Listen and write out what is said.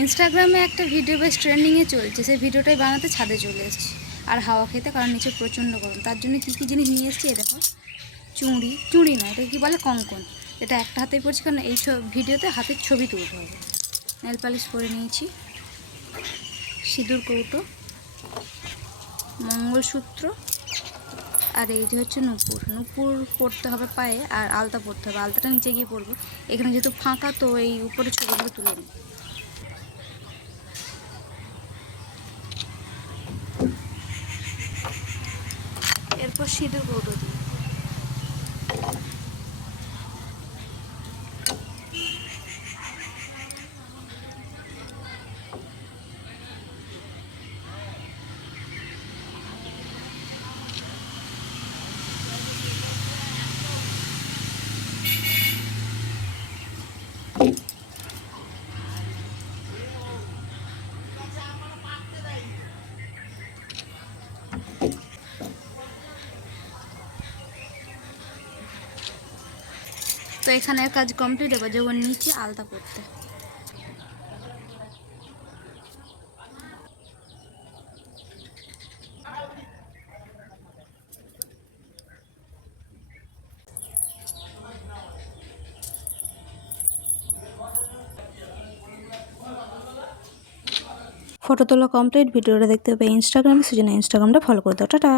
ইনস্টাগ্রামে একটা ভিডিও বেশ ট্রেন্ডিংয়ে চলছে, সেই ভিডিওটাই বানাতে ছাদে চলে এসেছি আর হাওয়া খেতে, কারণ নিচে প্রচণ্ড গরম। তার জন্য কী কী জিনিস নিয়ে এসেছি এই দেখো। চুড়ি না, এটা কী বলে, কঙ্কন। এটা একটা হাতেই পড়ছি কারণ এই ভিডিওতে হাতের ছবি তুলতে হবে। নেল পালিশ করে নিয়েছি, সিঁদুর কৌটো, মঙ্গলসূত্র, আর এই যে হচ্ছে নুপুর পরতে হবে পায়ে, আর আলতা পরতে হবে। আলতাটা নিচে গিয়ে পরবো, এখানে যেহেতু ফাঁকা তো এই উপরে ছবিগুলো তুলে নিই। এরপর সিঁদুর কৌটো দিই। তো এখানের কাজ কমপ্লিট, এবার যাবো নিচে আলতা পরতে। ফটো তোলা কমপ্লিট, ভিডিওটা দেখতে হবে ইনস্টাগ্রামে, সেজন্য ইনস্টাগ্রামটা ফলো করে দাও। টাটা।